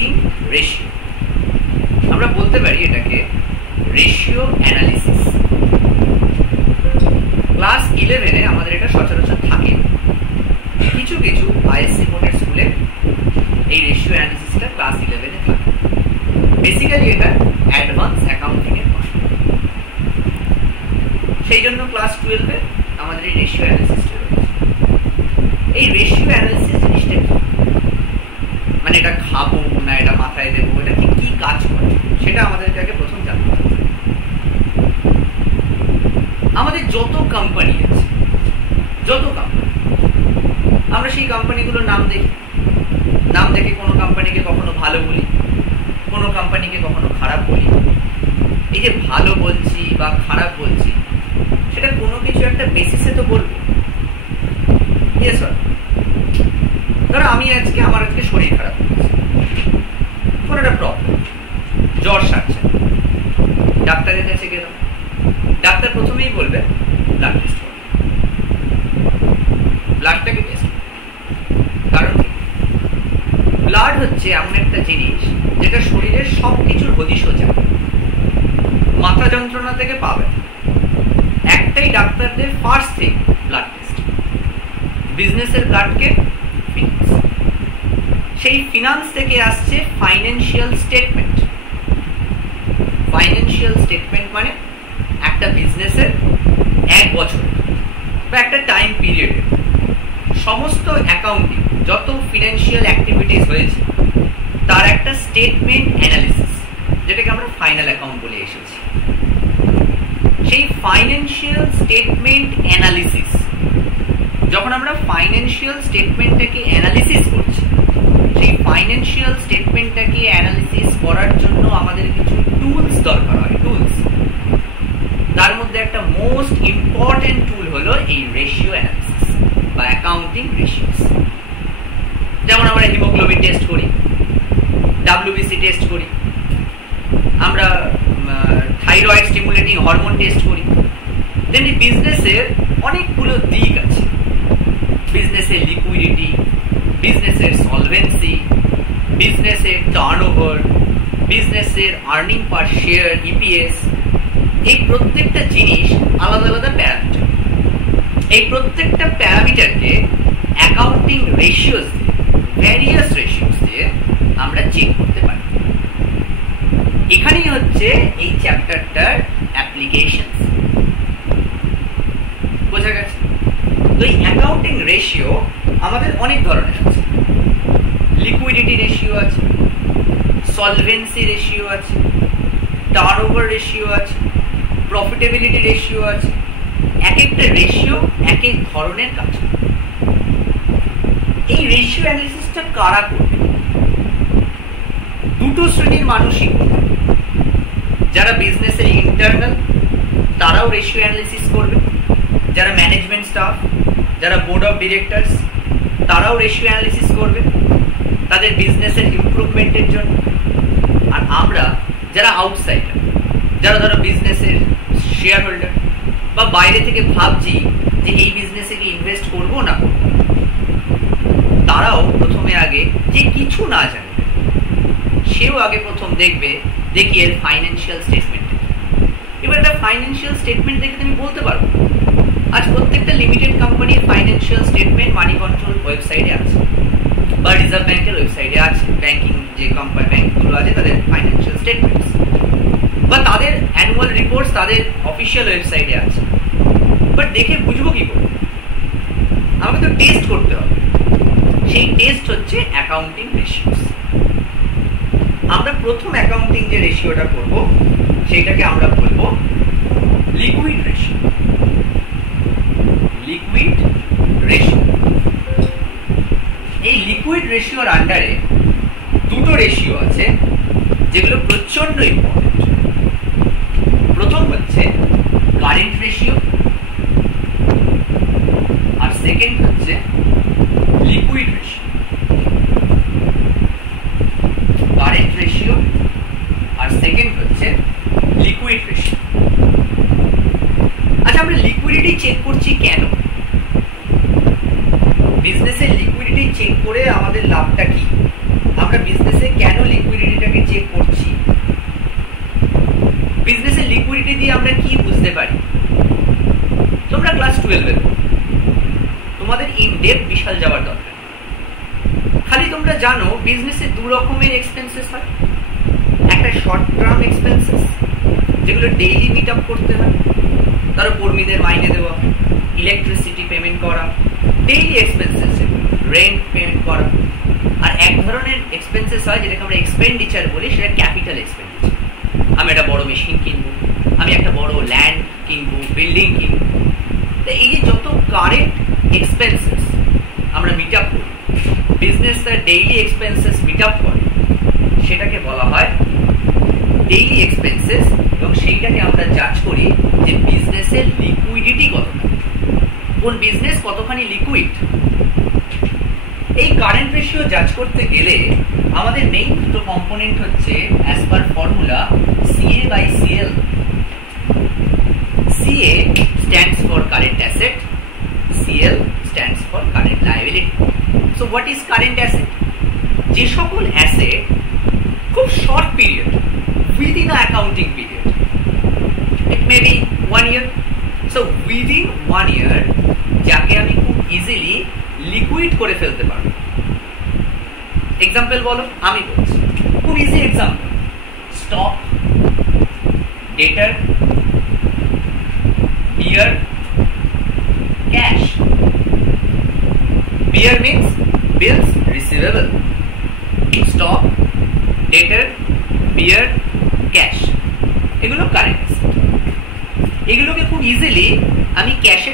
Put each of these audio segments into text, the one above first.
Accounting ratio, আমরা বলতে পারি এটাকে রেশিও অ্যানালিসিস। ক্লাস 11-এ আমাদের এটা সচরাচর থাকে, কিছু কিছু আইএসসি বোর্ডের স্কুলে এই রেশিও অ্যানালিসিসটা ক্লাস 11-এ থাকে। বেসিক্যালি এটা অ্যাডভান্স অ্যাকাউন্টিং এর ভাষা, সেই জন্য ক্লাস 12-এ আমাদের এই রেশিও অ্যানালিসিসটা রয়েছে। এই রেশিও অ্যানালিসিস জিনিসটা কি, মানে এটা খাবো না এটা মাথায় দেবো, এটা কি কাজ করে সেটা আমাদেরকে আগে প্রথম জানতে হবে। আমাদের যত কোম্পানি আছে, যত কোম্পানি, আমরা সেই কোম্পানিগুলোর নাম দেখে কোনো কোম্পানিকে কখনো ভালো বলি, কোনো কোম্পানিকে কখনো খারাপ বলি। এই যে ভালো বলছি বা খারাপ বলছি, সেটা কোনো কিছু একটা বেসিসে তো বলবো। ধরো আমার আজকে শরীর খারাপ, কোনো একটা প্রবলেম, জ্বর সারছে, ডাক্তারের কাছে গেলাম, ডাক্তার প্রথমেই বলবে ব্লাড টেস্ট করো, ব্লাডটাকে টেস্ট। কারণ ব্লাড হচ্ছে এমন একটা জিনিস যেটা শরীরের সবকিছুর হদিশ যায়, মাথা যন্ত্রণা থেকে পাবে একটাই ডাক্তারদের ফার্স্ট থিং ব্লাড টেস্ট। বিজনেসের ব্লাডকে ফিনান্স, সেই ফিনান্স থেকে আসছে ফাইন্যান্সিয়াল স্টেটমেন্ট। ফাইন্যান্সিয়াল স্টেটমেন্ট মানে একটা বিজনেসের এক বছর বা একটা টাইম পিরিয়ডে সমস্ত অ্যাকাউন্টিং যত ফিনান্সিয়াল অ্যাক্টিভিটিস হয়েছে তার একটা স্টেটমেন্ট অ্যানালিসিস, যেটাকে আমরা ফাইনাল অ্যাকাউন্ট বলে এসেছি। সেই ফাইন্যান্সিয়াল স্টেটমেন্ট অ্যানালিসিস, যখন আমরা ফাইন্যান্সিয়াল স্টেটমেন্টটাকে অ্যানালিসিস করছি, সেই ফাইন্যান্সিয়াল স্টেটমেন্টটাকে অ্যানালিসিস করার জন্য আমাদের কিছু টুলস দরকার হয়। টুলস, তার মধ্যে একটা মোস্ট ইম্পর্টেন্ট টুল হলো এই রেশিও অ্যানালিসিস বা অ্যাকাউন্টিং রেশিওস। যেমন আমরা হিমোগ্লোবিন টেস্ট করি, ডাব্লিউবিসি টেস্ট করি, আমরা থাইরয়েড স্টিমুলেটিং হরমোন টেস্ট করি। তেমনি বিজনেসের অনেকগুলো দিক আছে, বিজনেসের লিকুইডিটি, বিজনেসের সলভেন্সি, বিজনেসের টার্নওভার, বিজনেসের আর্নিং পার শেয়ার ইপিএস। এই প্রত্যেকটা জিনিস আলাদা আলাদা প্যারামিটার। এই প্রত্যেকটা প্যারামিটারকে অ্যাকাউন্টিং রেশিওস দিয়ে, ভ্যারিয়াস রেশিওস দিয়ে আমরা চেক করতে পারি। এখানেই হচ্ছে এই চ্যাপ্টারটার অ্যাপ্লিকেশন। বোঝা গেছে? তো এই অ্যাকাউন্টিং রেশিও আমাদের অনেক ধরনের আছে। লিকুইডিটি রেশিও আছে, সলভেন্সি রেশিও আছে, টার্নওভার রেশিও আছে, প্রফিটেবিলিটি রেশিও আছে। এক একটা রেশিও এক এক ধরনের কাজ। এই রেশিও অ্যানালিসিসটা কারা করবে? দুটো শ্রেণীর মানুষই করবে। যারা বিজনেসের ইন্টারনাল, তারাও রেশিও অ্যানালিসিস করবে। যারা ম্যানেজমেন্ট স্টাফ, যারা বোর্ড অফ ডিরেক্টরস, তারাও রেশিও অ্যানালিসিস করবে তাদের বিজনেসের ইমপ্রুভমেন্টের জন্য। আর আমরা যারা আউটসাইডার, যারা ধরো বিজনেসের শেয়ার হোল্ডার বা বাইরে থেকে ভাবছি যে এই বিজনেসে কি ইনভেস্ট করবো না করবো, তারাও প্রথমে আগে যে কিছু না জানে সেও আগে প্রথম দেখবে দেখি এর ফাইন্যান্সিয়াল স্টেটমেন্ট। এবার একটা ফাইন্যান্সিয়াল স্টেটমেন্ট দেখে তুমি বলতে পারবো। আজ প্রত্যেকটা লিমিটেড কোম্পানির ফাইন্যান্সিয়াল স্টেটমেন্ট মানি কন্ট্রোল ওয়েবসাইটে আছে বা রিজার্ভ ব্যাংকের ওয়েবসাইটে আছে। ব্যাংকিং যে কোম্পানি ব্যাংকগুলো আছে তাদের ফাইন্যান্সিয়াল স্টেটমেন্টস বা তাদের অ্যানুয়াল রিপোর্টস তাদের অফিসিয়াল ওয়েবসাইটে আছে। বাট দেখে বুঝবো কি করে? আমাকে তো টেস্ট করতে হবে। সেই টেস্ট হচ্ছে অ্যাকাউন্টিং রেশিওস। আমরা প্রথম অ্যাকাউন্টিং যে রেশিওটা করব সেইটাকে আমরা বলবো লিকুইড রেশিও। লিকুইড রেশিও, এই লিকুইড রেশিওর আন্ডারে দুটো রেশিও আছে যেগুলো প্রচন্ড ইম্পর্টেন্ট। প্রথম হচ্ছে কারেন্ট রেশিও আর সেকেন্ড হচ্ছে লিকুইড রেশিও। কারেন্ট রেশিও আর সেকেন্ড হচ্ছে লিকুইড রেশিও। আচ্ছা, আমরা লিকুইডিটি চেক করছি কেন? বিজনেসের লিকুইডিটি চেক করে আমাদের লাভটা কি? আমরা বিজনেসে কেন 12 তোমাদের ইন ডেপথ বিশাল যাওয়ার দরকার। খালি তোমরা জানো বিজনেসে দু রকমের এক্সপেন্সেস হয়। একটা শর্ট টার্ম এক্সপেন্সেস, যেগুলো ডেইলি মিট আপ করতে হয়, ধরো কর্মীদের মাইনে দেওয়া, ইলেকট্রিসিটি পেমেন্ট করা, ডেইলি এক্সপেন্সেস, রেন্ট পেমেন্ট করা। আর এক ধরনের এক্সপেন্সেস হয় যেটাকে আমরা এক্সপেন্ডিচার বলি, সেটা ক্যাপিটাল এক্সপেন্ডিচার। আমি একটা বড় মেশিন কিনবো, আমি একটা বড় ল্যান্ড কিনবো, বিল্ডিং কিনবো। এই যে যত কারেন্ট এক্সপেন্সেস আমরা মিট আপ করি, বিজনেস তার ডেইলি এক্সপেন্সেস মিট আপ করে, সেটাকে বলা হয় ডেইলি এক্সপেন্সেস। এবং সেইটাকে আমরা জাজ করি যে বিজনেসের লিকুইডিটি কতটা, কোন বিজনেস কতখানি লিকুইড। এই কারেন্ট রেশিও জাজ করতে গেলে আমাদের মেইন দুটো কম্পোনেন্ট হচ্ছে as per formula CA by CL। CA stands for current asset, CL stands for current liability. So what is current asset? যে সকল অ্যাসেট খুব short period, within a accounting period, it may be 1 year, so within 1 year যাকে আমি খুব easily liquid করে ফেলতে পারবো। Example বলো, আমি বলছি খুব ইজি এক্সাম্পল, স্টক, ডেটার, বিয়ার, ক্যাশ। বিয়ার মিন্স বিলস রিসিভেবল, স্টক, ডেটার, বিয়ার, ক্যাশ, এগুলো কারেন্ট অ্যাসেট। এগুলোকে খুব ইজিলি আমি ক্যাশে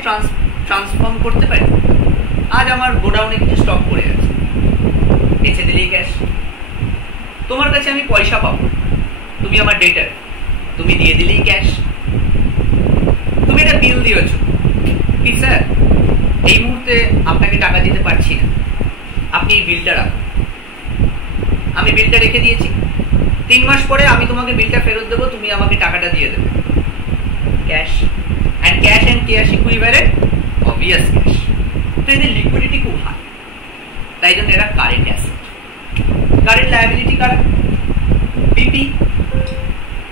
ট্রান্সফর্ম করতে পারি। আজ আমার গোডাউনে কিছু স্টক পড়ে আছে, বেচে দিলেই ক্যাশ। তোমার কাছে আমি পয়সা পাবো, তুমি আমার ডেটার, তুমি দিয়ে দিলেই ক্যাশ। তুমি একটা বিল দিয়েছ, কি স্যার এই মুহূর্তে আপনাকে টাকা দিতে পারছি না, আপনি এই বিলটা রাখুন। আমি বিলটা রেখে দিয়েছি, 3 মাস পরে আমি তোমাকে বিলটা ফেরত দেবো, তুমি আমাকে টাকাটা দিয়ে দেবে, cash. And cash and cash equivalent, obvious cash. তো এদের লিকুইডিটি খুব হাই, তাই জন্য এরা কারেন্ট অ্যাসেট। কারেন্ট লায়াবিলিটি কারা? বিপি,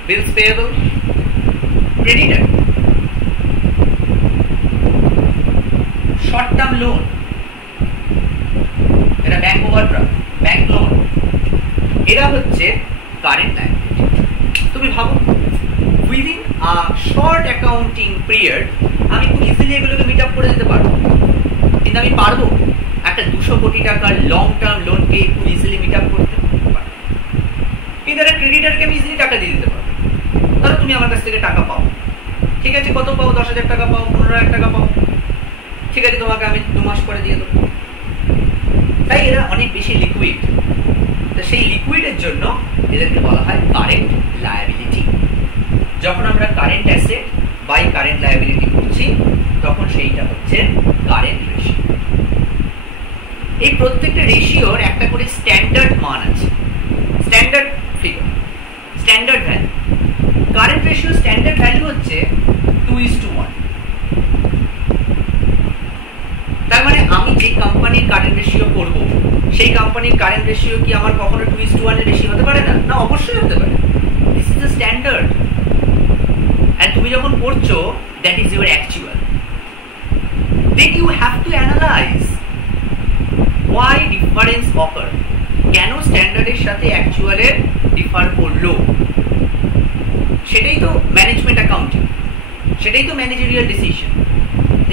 বিলস payable, creditor, short term loan, এরা ব্যাংক ওভারড্রাফট, ব্যাংক লোন, এরা হচ্ছে কারেন্ট লায়াবিলিটি। তুমি ভাবো within a short accounting period আমি খুব ইজিলি এগুলোকে মিট আপ করে দিতে পারবো। কিন্তু আমি পারবো একটা 200 কোটি টাকার লং টার্ম লোনকে খুব ইজিলি মিট আপ করতে পারবো। কিন্তু একটা ক্রেডিটারকে আমি ইজিলি টাকা দিয়ে দিতে পারবো। ধরো তুমি আমার কাছ থেকে টাকা পাও, ঠিক আছে, কত পাও? 10,000 টাকা পাও, 15,000 টাকা পাও, ঠিক আছে, তোমাকে আমি 2 মাস পরে দিয়ে দেবো। তাই এরা অনেক বেশি লিকুইড। তো সেই লিকুইডের জন্য এদেরকে বলা হয় কারেন্ট লায়াবিলিটি। যখন আমরা current asset by current liability করছি, তখন সেইটা হচ্ছে কারেন্ট রেশিও। এই প্রত্যেকটা রেশিওর একটা করে স্ট্যান্ডার্ড মান আছে, standard figure, standard value. Current ratio standard value হচ্ছে 2:1। তার মানে আমি যে কোম্পানির কারেন্ট রেশিও করব, সেই কোম্পানির কারেন্ট রেশিও কি আমার কখনো 2:1 এর বেশি হতে পারে না? না, অবশ্যই হতে পারে। This is the standard. And তুমি যখন করছো, that is your actual. Then you have to analyse why difference occur, কেন স্ট্যান্ডার্ডের সাথে অ্যাকচুয়ালের ডিফার করলো। সেটাই তো ম্যানেজমেন্ট অ্যাকাউন্টিং, সেটাই তো ম্যানেজারিয়াল ডিসিশন।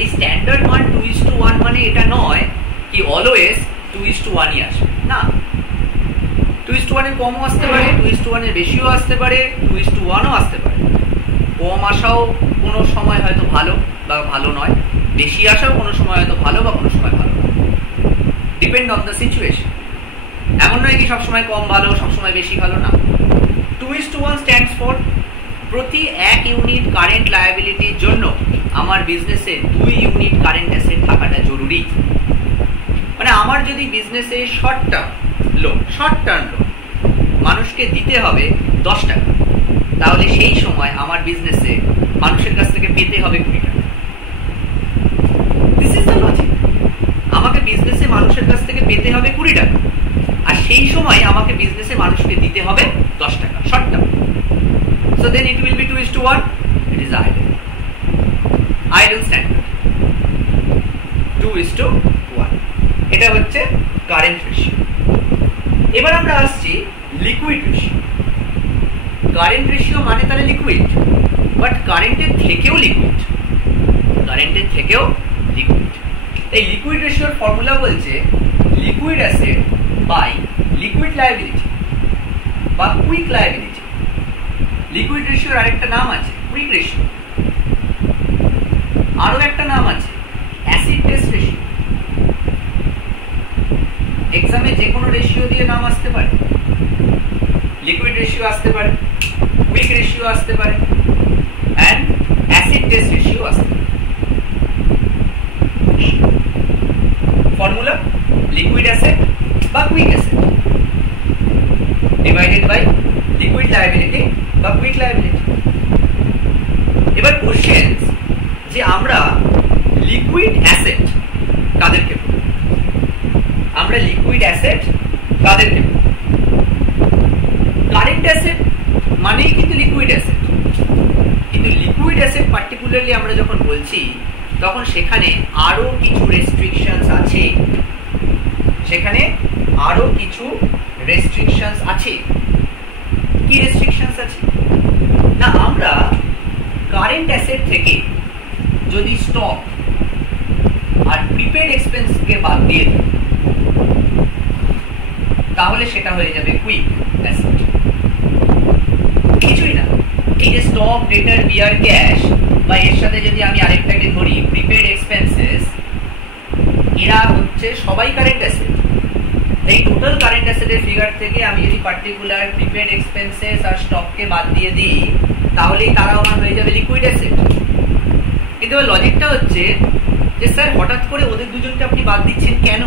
এই স্ট্যান্ডার্ড মান 2:1 মানে এটা নয় কি অলওয়েজ 2:1ই আসে, না। 2:1 এর কমও আসতে পারে, 2:1 এর বেশিও আসতে পারে, 2:1ও আসতে পারে। কম আসাও কোনো সময় হয়তো ভালো বা ভালো নয়, বেশি আসাও কোনো সময় হয়তো ভালো বা কোনো সময় ভালো নয়। Depend on the situation. এমন নয় কি সবসময় কম ভালো, সবসময় বেশি ভালো, না। 2:1 স্ট্যান্ডস ফর প্রতি 1 ইউনিট কারেন্ট লায়াবিলিটির জন্য আমার বিজনেসে 2 ইউনিট কারেন্ট অ্যাসেট থাকাটা জরুরি। মানে আমার যদি বিজনেসে শর্ট টার্ম লোন মানুষকে দিতে হবে 10 টাকা, তাহলে সেই সময় আমার বিজনেসে মানুষের কাছ থেকে পেতে হবে 20 টাকা। This is the logic. আমাকে বিজনেসে মানুষের কাছ থেকে পেতে হবে 20 টাকা, আর সেই সময় আমাকে বিজনেসে মানুষকে দিতে হবে 10 টাকা short term. So then it will be 2:1. It is idle standard. 2:1। এটা হচ্ছে কারেন্ট রেশিও। এবার আমরা আসছি লিকুইড রেশিও। কারেন্ট রেশিও মানে তাহলে লিকুইড, বাট কারেন্টের থেকেও লিকুইড, কারেন্টের থেকেও লিকুইড। এই লিকুইড রেশিওর ফর্মুলা বলছে liquid asset by liquid liability বা কুইক লায়াবিলিটি। লিকুইড রেশিওর আরেকটা নাম আছে কুইক রেশিও, আরো একটা নাম আছে অ্যাসিড টেস্ট রেশিও। এক্সামে যে কোনো রেশিও দিয়ে নাম আসতে পারে, লিকুইড রেশিও আসতে পারে, কুইক রেশিও আসতে পারে, এন্ড অ্যাসিড টেস্ট রেশিও আসতে পারে। ফর্মুলা লিকুইড অ্যাসেট বা quick asset divided by liquid liability বা কুইক লায়াবিলিটি। এবার কোশ্চেন যে আমরা লিকুইড অ্যাসেট কাদেরকে বলি, আমরা লিকুইড অ্যাসেট কাদেরকে বলি? কারেন্ট অ্যাসেট মানেই কিন্তু লিকুইড অ্যাসেট, কিন্তু লিকুইড অ্যাসেট পার্টিকুলারলি আমরা যখন বলছি তখন সেখানে আরো কিছু রেস্ট্রিকশনস আছে, সেখানে আরো কিছু রেস্ট্রিকশনস আছে। কি রেস্ট্রিকশনস আছে না, আমরা কারেন্ট অ্যাসেট থেকে যদি স্টক আর প্রিপেড এক্সপেন্সকে বাদ দিয়ে দিই তাহলে সেটা হয়ে যাবে কুইক অ্যাসেট। কিছুই না, এই যে স্টক, ডেটার, বিয়ার, ক্যাশ বা এর সাথে যদি আমি আরেকটাকে ধরি প্রিপেড এক্সপেন্সেস, এরা হচ্ছে সবাই কারেন্ট অ্যাসেট। এই টোটাল কারেন্ট অ্যাসেটের ফিগার থেকে আমি যদি পার্টিকুলার প্রিপেড এক্সপেন্সেস আর স্টককে বাদ দিয়ে দিই তাহলেই তারা আমার হয়ে যাবে লিকুইড অ্যাসেট। কিন্তু লজিকটা হচ্ছে যে স্যার হঠাৎ করে ওদের দুজনকে আপনি বাদ দিচ্ছেন কেন?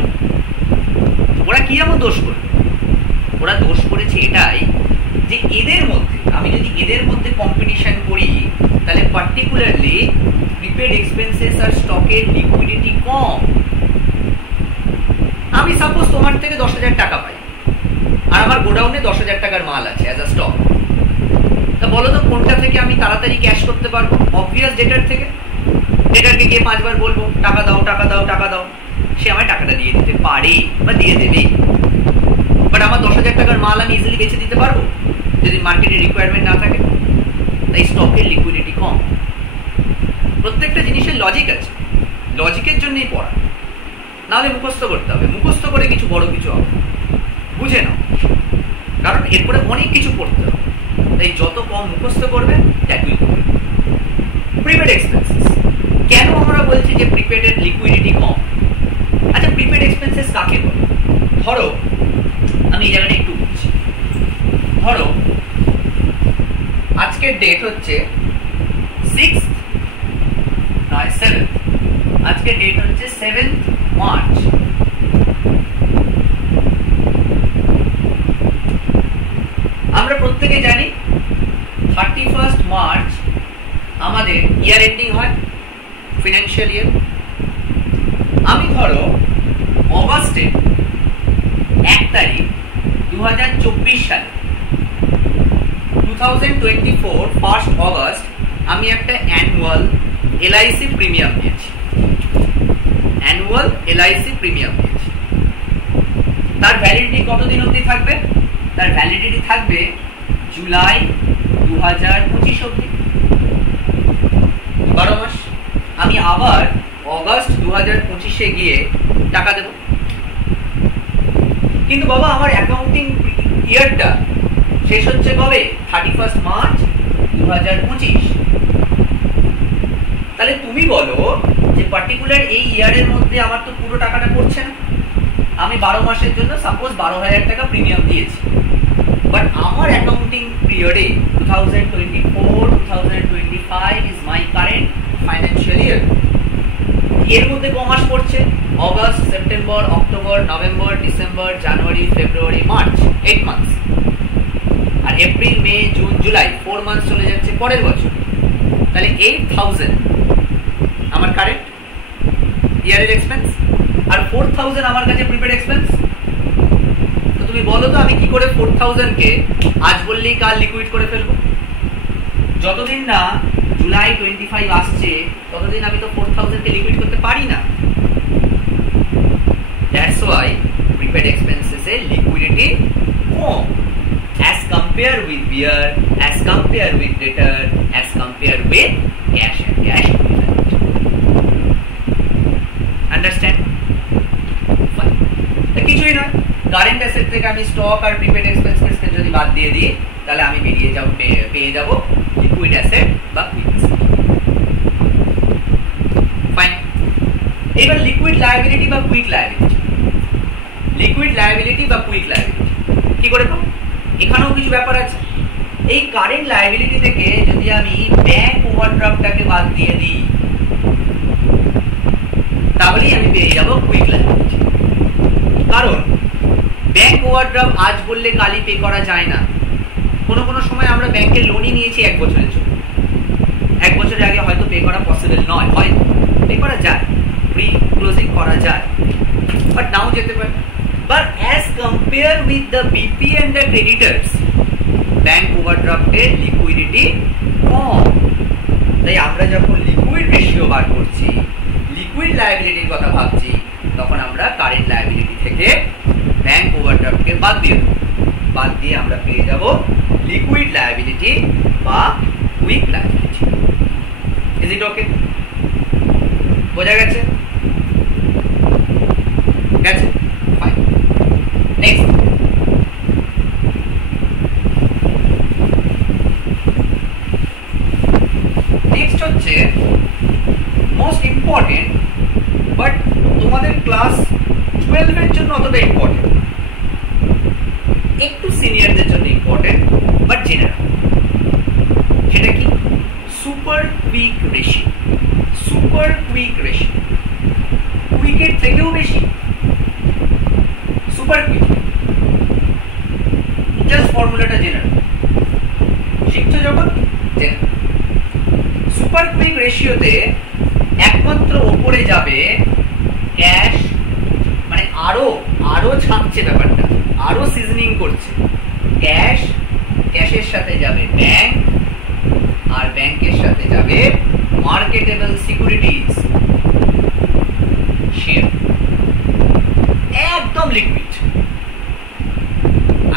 ওরা কি এমন দোষ করবে? ওরা দোষ করেছে এটাই যে এদের মধ্যে, আমি যদি এদের মধ্যে কম্পিটিশন করি তাহলে পার্টিকুলারলি প্রিপেড এক্সপেন্সেস আর স্টকের লিকুইডিটি কম। আমি সাপোজ তোমার থেকে 10,000 টাকা পাই আর আমার গোডাউনে 10,000 টাকার মাল আছে অ্যাজ আ স্টক, তা বলো তো কোনটা থেকে আমি তাড়াতাড়ি ক্যাশ করতে পারবো? অবভিয়াস ডেটার থেকে। ডেটারকে গিয়ে 5 বার বলবো টাকা দাও টাকা দাও টাকা দাও, সে আমায় টাকাটা দিয়ে দিতে পারে বা দিয়ে দেবে। বাট আমার 10,000 টাকার মাল আমি ইজিলি বেচে দিতে পারবো যদি মার্কেটে রিকোয়ারমেন্ট না থাকে। তাই স্টকের লিকুইডিটি কম। প্রত্যেকটা জিনিসের লজিক আছে, লজিকের জন্যই পড়া, নাহলে মুখস্থ করতে হবে। মুখস্থ করে কিছু বড় কিছু হবে, বুঝে নাও, কারণ এরপরে অনেক কিছু পড়তে হবে। তাই যত কম মুখস্থ করবে ট্যাকল করবে। প্রিপেড এক্সপেন্সেস কেন আমরা বলছি যে প্রিপেডের লিকুইডিটি কম? আচ্ছা, প্রিপেড এক্সপেন্সেস কাকে বলে? ধরো আমি এই জায়গাটা একটু বুঝছি। ধরো আজকের ডেট হচ্ছে 6th নয় 7th, আজকের ডেট হচ্ছে 7th মার্চ। আমরা প্রত্যেকে জানি 31st মার্চ আমাদের ইয়ার এন্ডিং হয়, ফিনান্সিয়াল ইয়ার। আমি ধরো অগাস্টের 1 তারিখ 2024 সালে 2024 1st অগাস্ট আমি একটা অ্যানুয়াল এলআইসি প্রিমিয়াম দিয়েছি, অ্যানুয়াল এলআইসি প্রিমিয়াম দিয়েছি। তার ভ্যালিডিটি কতদিন অবধি থাকবে? তার ভ্যালিডিটি থাকবে জুলাই 2025 অবধি, 12 মাস। আমি আবার অগাস্ট 2025-এ গিয়ে টাকা দেব। কিন্তু বাবা আমার অ্যাকাউন্টিং ইয়ারটা শেষ হচ্ছে কবে? 31st March 2025। তাহলে তুমি বলো যে পার্টিকুলার এই ইয়ারের মধ্যে আমার তো পুরো টাকাটা পড়ছে না। আমি 12 মাসের জন্য সাপোজ 12,000 টাকা প্রিমিয়াম দিয়েছি, বাট আমার অ্যাকাউন্টিং পিরিয়ডে 2024-2025 is my current financial year. এর মধ্যে ক মাস পড়ছে? August, September, October, November, December, January, February, March, 8 months. আর April, May, June, July 4 months চলে যাচ্ছে পরের বছর। তাহলে 8,000 আমার কারেন্ট ইয়ারের এক্সপেন্স, আর 4,000 আমার কাছে প্রিপেড এক্সপেন্স। তো তুমি বলো তো আমি কি করে 4,000-কে আজ বললেই কাল লিকুইড করে ফেলবো? যতদিন না জুলাই 25 আসছে ততদিন আমি তো 4,000-কে লিকুইড করতে পারি না। প্রিপেড এক্সপেন্সেস এর liquidity com as compare with beer, as compare with debtor, as compare with cash and cash equivalent. Understand? Fine. কিছুই নয়, কারেন্ট অ্যাসেট থেকে আমি স্টক আর প্রিপেড এক্সপেন্সেস কে যদি বাদ দিয়ে দিই তাহলে আমি পেয়ে যাব লিকুইড অ্যাসেট বা কুইক অ্যাসেট। ফাইন। এবার লিকুইড লায়াবিলিটি বা কুইক লায়াবিলিটি, লিকুইড লায়াবিলিটি বা কুইক লায়াবিলিটি কি করে পাবো? এখানেও কিছু ব্যাপার আছে। এই কারেন্ট লায়াবিলিটি থেকে যদি আমি ব্যাংক ওভারড্রাফটটাকে বাদ দিয়ে দিই তাহলেই আমি পেয়ে যাব কুইক লায়াবিলিটি। কারণ ব্যাংক ওভারড্রাফট আজ বললে কালই পে করা যায় না। কোনো সময় আমরা ব্যাংকের লোনই নিয়েছি 1 বছরের জন্য, 1 বছরের আগে হয়তো পে করা পসিবল নয়, হয় পে করা যায়, প্রি ক্লোজিং করা যায়, বাট নাও যেতে পারে। But as compared with the BP and the creditors, bank overdraft এর liquidity কম। তাই আমরা যখন লিকুইড রেশিও বার করছি, লিকুইড লায়াবিলিটির কথা ভাবছি, তখন আমরা কারেন্ট লায়াবিলিটি থেকে ব্যাংক ওভারড্রাফটকে বাদ দিয়ে আমরা পেয়ে যাব লিকুইড লায়াবিলিটি বা কুইক লায়াবিলিটি। ইজ ইট ওকে? বোঝা গেছে? গেছে? ফাইন। নেক্সট, হচ্ছে মোস্ট ইম্পর্টেন্ট, বাট তোমাদের ক্লাস 12 এর জন্য অতটা ইম্পর্টেন্ট, একটু সিনিয়রদের জন্য ইম্পর্টেন্ট, বাট জেনারেল। সেটা কি? Super quick ratio. Super quick ratio কুইকের থেকেও বেশি সুপার কুইক। জাস্ট ফর্মুলাটা জেনারেল শিখছো যখন, জেনারেল। সুপার কুইক রেশিওতে একমাত্র উপরে যাবে ক্যাশ, মানে আরো ছাপছে ব্যাপারটা, আরো সিজনিং করছে। ক্যাশের সাথে যাবে ব্যাংক, আর ব্যাংকের সাথে যাবে মার্কেটেবল সিকিউরিটিজ, শেয়ার। একদম লিকুইড।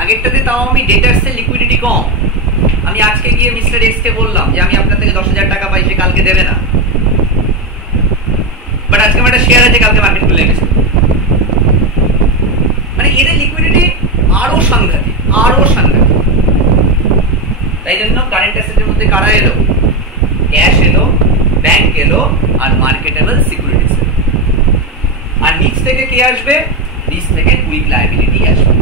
আগেরটাতে তাও আমি ডেটার্সের লিকুইডিটি কম। আমি আজকে গিয়ে মিস্টার এক্স কে বললাম যে আমি আপনার থেকে 10,000 টাকা পাই, সে কালকে দেবে না, বাট আজকে আমার একটা শেয়ার আছে, কালকে মার্কেট খুলে গেছে। মানে এদের লিকুইডিটি আরো সাংঘাতিক। তাই জন্য কারেন্ট অ্যাসেটের মধ্যে কারা এলো? ক্যাশ এলো, ব্যাংক এলো, আর মার্কেটেবল সিকিউরিটিজ এলো। আর নিচ থেকে কে আসবে? নিচ থেকে কুইক লায়াবিলিটি আসবে।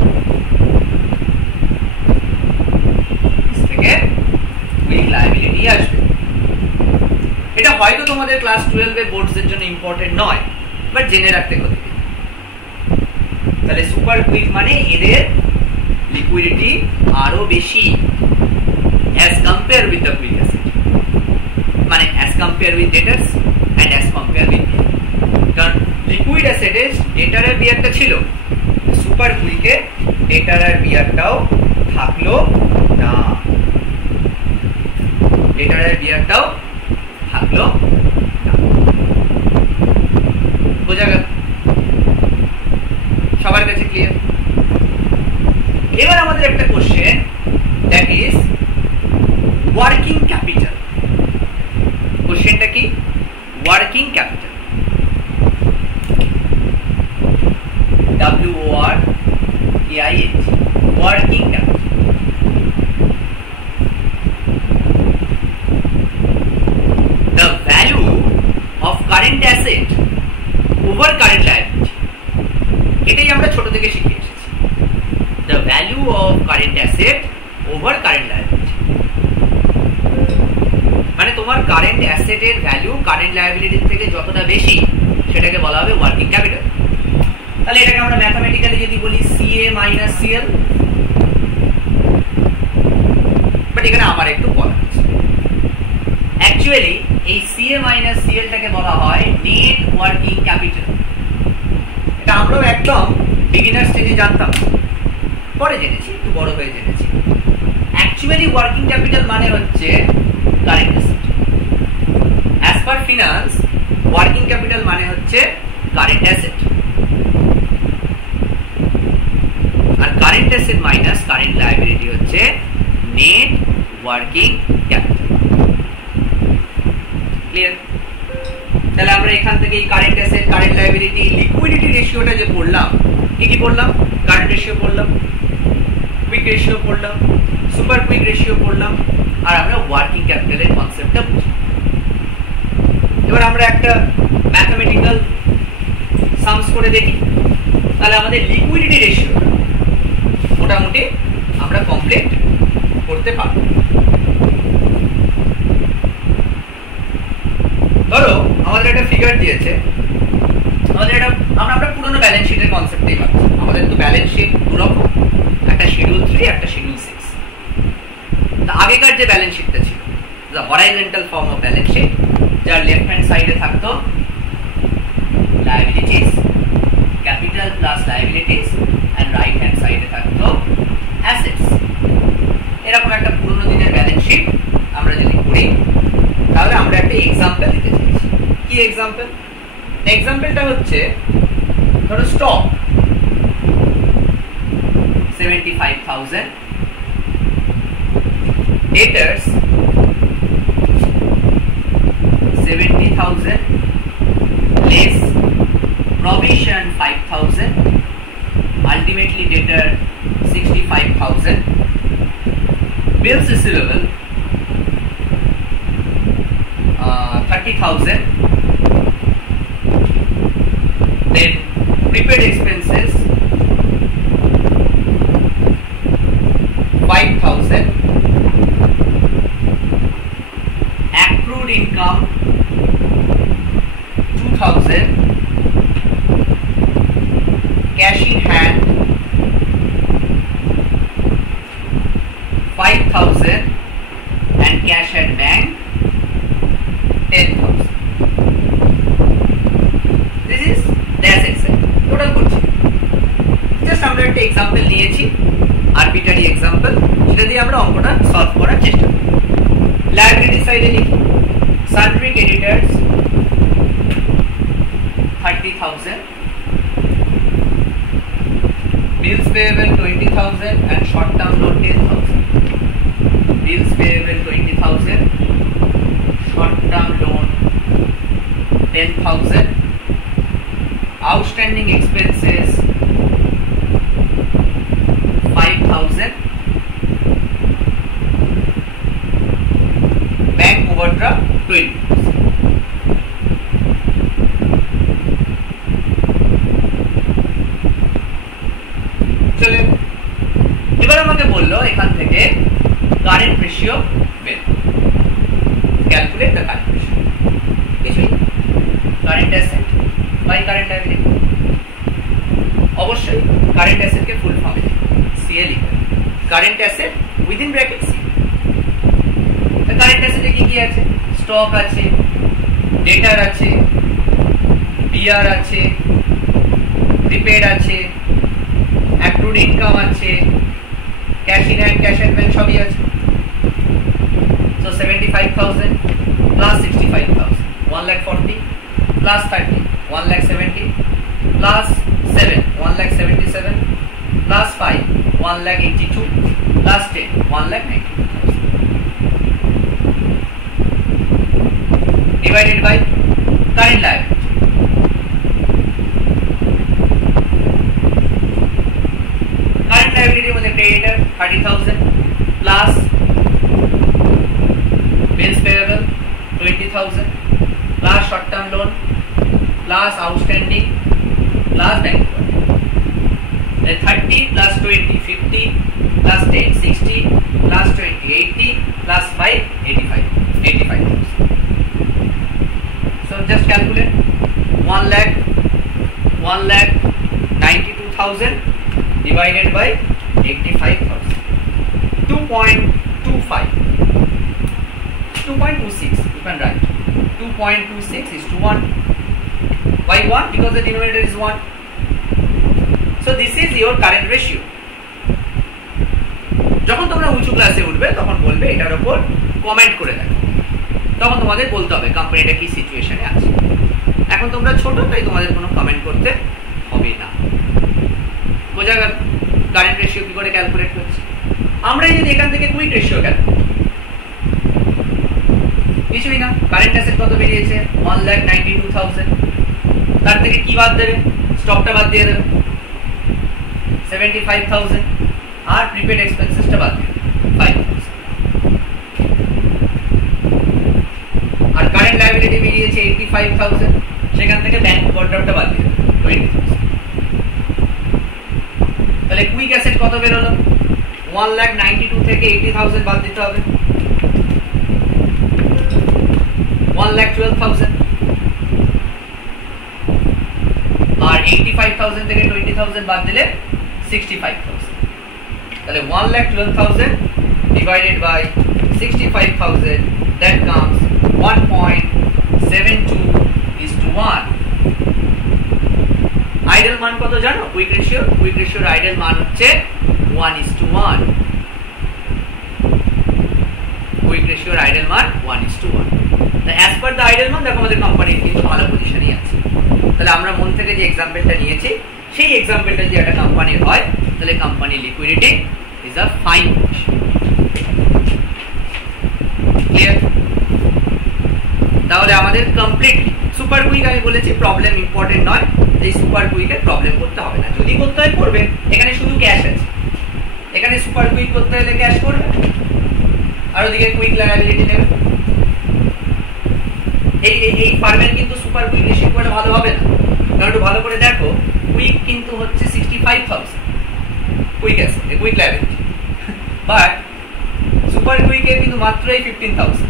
কুইক লায়াবিলিটি আসবে। এটা হয়তো তোমাদের ক্লাস 12 এর বোর্ডস এর জন্য ইম্পর্টেন্ট নয়, বাট জেনে রাখতে হবে। তাহলে সুপার কুইক মানে এদের লিকুইডিটি আরো বেশি as compared with the quick asset, মানে as compared with debtors and as compared with beer। কারণ লিকুইড অ্যাসেটে ডেটার আর বিয়ারটা ছিল, সুপার কুইকে ডেটার আর বিয়ারটাও থাকলো না, ডেটার আর বিয়ারটাও থাকলো না। বোঝা গেল? সবার কাছে ক্লিয়ার? এবার আমাদের একটা question, that is working capital. কোশ্চেনটা কি? Working capital, WORKING, working capital. The value of current asset over current liability, এটাই আমরা ছোট থেকে শিখে এসেছি। The value of current asset over current liability, মানে তোমার কারেন্ট অ্যাসেটের ভ্যালু কারেন্ট লায়াবিলিটির থেকে যতটা বেশি সেটাকে বলা হবে ওয়ার্কিং ক্যাপিটাল। তাহলে এটাকে আমরা ম্যাথমেটিক্যালি যদি বলি CA মাইনাস CL, বাট এখানে আমার একটু বলা আছে। অ্যাকচুয়ালি এই CA মাইনাস CL টাকে বলা হয় নেট ওয়ার্কিং ক্যাপিটাল। এটা আমরাও একদম বিগিনার স্টেজে জানতাম, পরে জেনেছি, একটু বড় হয়ে জেনেছি। অ্যাকচুয়ালি ওয়ার্কিং ক্যাপিটাল মানে হচ্ছে current asset. As per finance working capital মানে হচ্ছে current asset. Current asset minus current liability হচ্ছে নেট ওয়ার্কিং ক্যাপিটাল। ক্লিয়ার? তাহলে আমরা এখান থেকে এই current asset, current liability, liquidity রেশিওটা যে পড়লাম, কি পড়লাম? কারেন্ট রেশিও পড়লাম, কুইক রেশিও পড়লাম, সুপার কুইক রেশিও পড়লাম, আর আমরা ওয়ার্কিং ক্যাপিটালের কনসেপ্টটা বুঝলাম। এবার আমরা একটা ম্যাথমেটিক্যাল সামস করে দেখি, তাহলে আমাদের লিকুইডিটি রেশিও মোটামুটি আমরা কমপ্লিট করতে পারবো। ধরো আমাদের একটা ফিগার দিয়েছে, আমাদের এটা আমরা পুরোনো ব্যালেন্স শিটের কনসেপ্টেই পাচ্ছি। আমাদের তো ব্যালেন্স শিট দু রকম, একটা শিডিউল 3, একটা শিডিউল 6। আগেকার যে ব্যালেন্স শিটটা ছিল, the horizontal form of balance sheet, যার লেফট হ্যান্ড সাইডে থাকতো liabilities, capital plus liabilities, and right hand সাইডে থাকতো অ্যাসেটস। এরকম একটা পুরোনো দিনের ব্যালেন্স শিট আমরা যদি করি, তাহলে আমরা একটা এক্সাম্পল দিতে চাইছি। কি এক্সাম্পল? এক্সাম্পলটা হচ্ছে ধরো stock 75,000, debtors 70,000 less provision 5,000, ultimately debtor 65,000, bills receivable 30,000, then prepaid expenses 5,000, accrued income 2,000, cash in hand 5,000, and cash at bank 10,000. This is the asset side. Total করছি। জাস্ট আমরা একটা এক্সাম্পল নিয়েছি, আরবিটারি এক্সাম্পল, সেটা দিয়ে আমরা অঙ্কটা সলভ করার চেষ্টা করি। লায়াবিলিটি সাইডে লিখি সানড্রি ক্রেডিটরস 30,000, bills payable 20,000, and short term loan 10,000. Bills payable 20,000, short term loan 10,000, outstanding expenses 5,000, bank overdraft 20,000. চলে, এবার আমাকে বললো এখান থেকে কারেন্ট রেশিও বের, ক্যালকুলেট দ্য কারেন্ট রেশিও। কিছুই current asset by current liability, অবশ্যই কারেন্ট অ্যাসেটকে ফুল ফর্মে সিএ লিখবে, current asset within bracket C. Current অ্যাসেটে কি কি আছে? স্টক আছে, ডেটার আছে, বিআর আছে, প্রিপেড আছে, অ্যাক্রুড ইনকাম আছে, cash in hand, cash at bank সবই আছে। So 75,000 plus 65,000 1,40,000 plus 30 1,70,000 plus 7 1,77,000 plus 5 1,82,000 plus 10 1,90,000 divided by current liability. Current liability was a creditor 30,000 plus bills payable 20,000 plus short term loan plus outstanding plus bank loan. Then 30 plus 20 50 plus 10 60 plus 20 80 plus 5 85,000. So just calculate 1,92,000 divided by 85,000. 2.25. 2.26, you can write 2.26 is to 1. Why 1? Because the denominator is 1. So this is your current ratio. যখন তোমরা উঁচু ক্লাসে উঠবে তখন বলবে এটার উপর comment করে দেখো, তখন তোমাদের বলতে হবে কোম্পানিটা কি সিচুয়েশনে আছে। এখন তোমরা ছোট, তাই তোমাদের কোনো কমেন্ট করতে হবে না। বোঝা গেল? কারেন্ট রেশিও কি করে ক্যালকুলেট করছি? আমরা যদি এখান থেকে কুইক রেশিও ক্যালকুলেট, কিছুই না, কারেন্ট অ্যাসেট কত বেরিয়েছে 1,92,000, তার থেকে কি বাদ দেবে? স্টকটা বাদ দিয়ে দেবে 75,000, আর প্রিপেড এক্সপেন্সেসটা বাদ দেবে 5,000, আর কারেন্ট লায়াবিলিটি বেরিয়েছে 85,000, সেখান থেকে ব্যাংক ওভারড্রাফটটা বাদ দিয়ে দেবে 20,000। তাহলে কুইক অ্যাসেট কত বের হলো? 1,92,000 থেকে 80,000 বাদ দিতে হবে, 1,12,000, আর 85,000 থেকে 20,000 বাদ দিলে 65,000। তাহলে 1,12,000 divided by 65,000, that comes 1.72:1। Idol মান কত জানো? কুইক রেশিওর আইডল মান হচ্ছে 1:1। কুইক রেশিওর আইডল মান 1:1। অ্যাজ পার দ্য আইডল মান দেখো আমাদের কোম্পানি কিন্তু ভালো পজিশনেই আছে। তাহলে আমরা মন থেকে যে এক্সাম্পলটা নিয়েছি, সেই এক্সাম্পলটা যদি একটা কোম্পানির হয়, তাহলে company liquidity is a fine position. Clear? তাহলে আমাদের কমপ্লিটলি সুপার কুইক, আমি বলেছি প্রবলেম ইম্পর্টেন্ট নয়, এই সুপার কুইকের প্রবলেম করতে হবে না, যদি করতে হয় করবে। এখানে শুধু ক্যাশ আছে, এখানে সুপার কুইক করতে হলে ক্যাশ করবে, আর ওদিকে কুইক লায়াবিলিটি নেবে। এই ফার্মের কিন্তু সুপার কুইক রেশিও করে ভালো হবে না, কারণ একটু ভালো করে দেখো, কুইক কিন্তু হচ্ছে 65,000 কুইক আছে, কুইক লায়াবিলিটি, বাট সুপার কুইকের কিন্তু মাত্রই 15,000,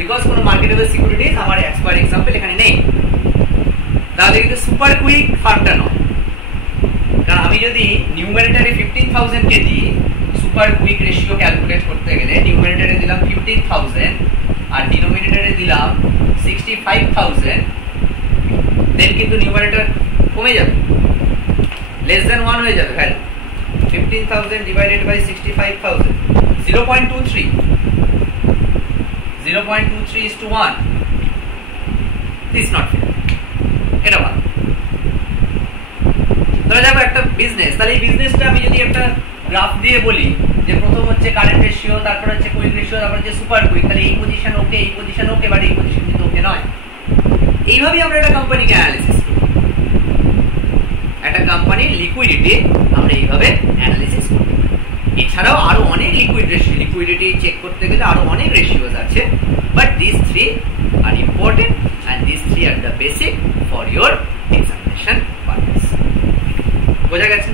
বিকজ কোনো মার্কেটেবল সিকিউরিটিজ আমার এক্সপার্ট এক্সাম্পল এখানে নেই। তাহলে কিন্তু সুপার কুইক ফার্মটা নয়, কারণ আমি যদি নিউমারেটরে 15,000 কে দিই, সুপার কুইক রেশিও ক্যালকুলেট করতে গেলে নিউমারেটরে দিলাম 15,000 আর ডিনোমিনেটরে দিলাম 65,000, দেন কিন্তু নিউমারেটর কমে যাবে, লেস দ্যান 1 হয়ে যাবে value. 15,000 divided by 65,000, 0.23, 0.23:1, this not fair. এটা ভালো। তাহলে দেখো একটা বিজনেস, তাহলে এই বিজনেসটা আমি যদি একটা গ্রাফ দিয়ে বলি যে প্রথম হচ্ছে কারেন্ট রেশিও, তারপর হচ্ছে কুইক রেশিও, তারপর হচ্ছে সুপার কুইক, তাহলে এই পজিশন ওকে, এই পজিশন ওকে, বাট এই পজিশন কিন্তু ওকে নয়। এইভাবেই আমরা একটা কোম্পানিকে অ্যানালিসিস করি, একটা কোম্পানির লিকুইডিটি আমরা এইভাবে অ্যানালিসিস করি। এছাড়াও আরো অনেক লিকুইডিটি চেক করতে গেলে আরো অনেক রেশিওস আছে, but this three are important and these three are the basic for your examination purpose. বোঝা গেছে?